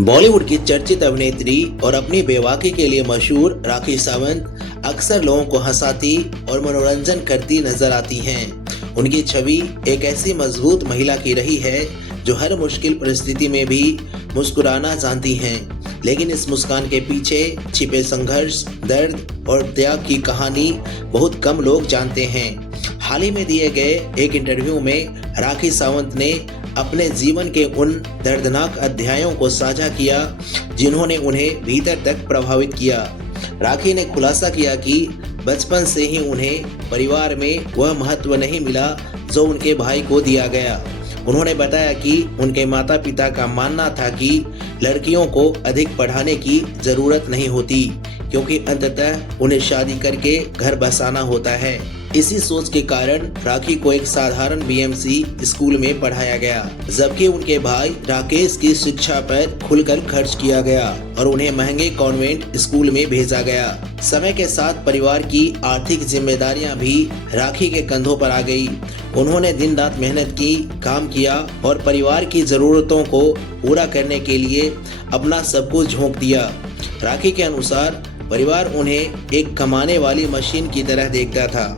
बॉलीवुड की चर्चित अभिनेत्री और अपनी बेबाकी के लिए मशहूर राखी सावंत अक्सर लोगों को हंसाती और मनोरंजन करती नजर आती हैं। उनकी छवि एक ऐसी मजबूत महिला की रही है जो हर मुश्किल परिस्थिति में भी मुस्कुराना जानती हैं। लेकिन इस मुस्कान के पीछे छिपे संघर्ष, दर्द और त्याग की कहानी बहुत कम लोग जानते हैं। हाल ही में दिए गए एक इंटरव्यू में राखी सावंत ने अपने जीवन के उन दर्दनाक अध्यायों को साझा किया जिन्होंने उन्हें भीतर तक प्रभावित किया। राखी ने खुलासा किया कि बचपन से ही उन्हें परिवार में वह महत्व नहीं मिला जो उनके भाई को दिया गया। उन्होंने बताया कि उनके माता पिता का मानना था कि लड़कियों को अधिक पढ़ाने की जरूरत नहीं होती क्योंकि अंततः उन्हें शादी करके घर बसाना होता है। इसी सोच के कारण राखी को एक साधारण बीएमसी स्कूल में पढ़ाया गया, जबकि उनके भाई राकेश की शिक्षा पर खुलकर खर्च किया गया और उन्हें महंगे कॉन्वेंट स्कूल में भेजा गया। समय के साथ परिवार की आर्थिक जिम्मेदारियां भी राखी के कंधों पर आ गई। उन्होंने दिन रात मेहनत की, काम किया और परिवार की जरूरतों को पूरा करने के लिए अपना सब कुछ झोंक दिया। राखी के अनुसार परिवार उन्हें एक कमाने वाली मशीन की तरह देखता था।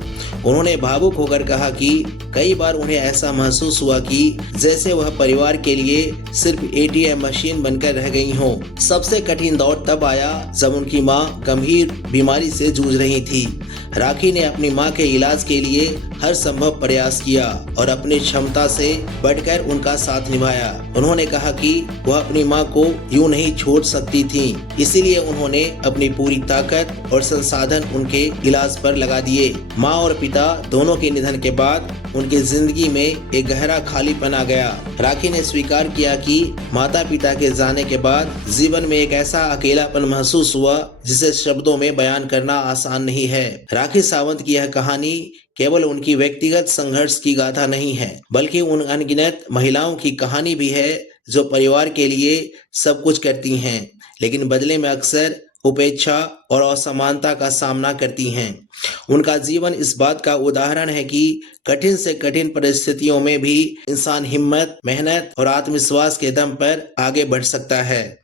उन्होंने भावुक होकर कहा कि कई बार उन्हें ऐसा महसूस हुआ कि जैसे वह परिवार के लिए सिर्फ एटीएम मशीन बनकर रह गई हो। सबसे कठिन दौर तब आया जब उनकी मां गंभीर बीमारी से जूझ रही थी। राखी ने अपनी मां के इलाज के लिए हर संभव प्रयास किया और अपनी क्षमता से बढ़कर उनका साथ निभाया। उन्होंने कहा कि वह अपनी मां को यूं नहीं छोड़ सकती थी, इसीलिए उन्होंने अपनी पूरी ताकत और संसाधन उनके इलाज पर लगा दिए। मां और पिता दोनों के निधन के बाद उनकी जिंदगी में एक गहरा खालीपन आ गया। राखी ने स्वीकार किया कि माता पिता के जाने के बाद जीवन में एक ऐसा अकेलापन महसूस हुआ जिसे शब्दों में बयान करना आसान नहीं है। राखी सावंत की यह कहानी केवल उनकी व्यक्तिगत संघर्ष की गाथा नहीं है, बल्कि उन अनगिनत महिलाओं की कहानी भी है जो परिवार के लिए सब कुछ करती हैं, लेकिन बदले में अक्सर उपेक्षा और असमानता का सामना करती हैं। उनका जीवन इस बात का उदाहरण है कि कठिन से कठिन परिस्थितियों में भी इंसान हिम्मत, मेहनत और आत्मविश्वास के दम पर आगे बढ़ सकता है।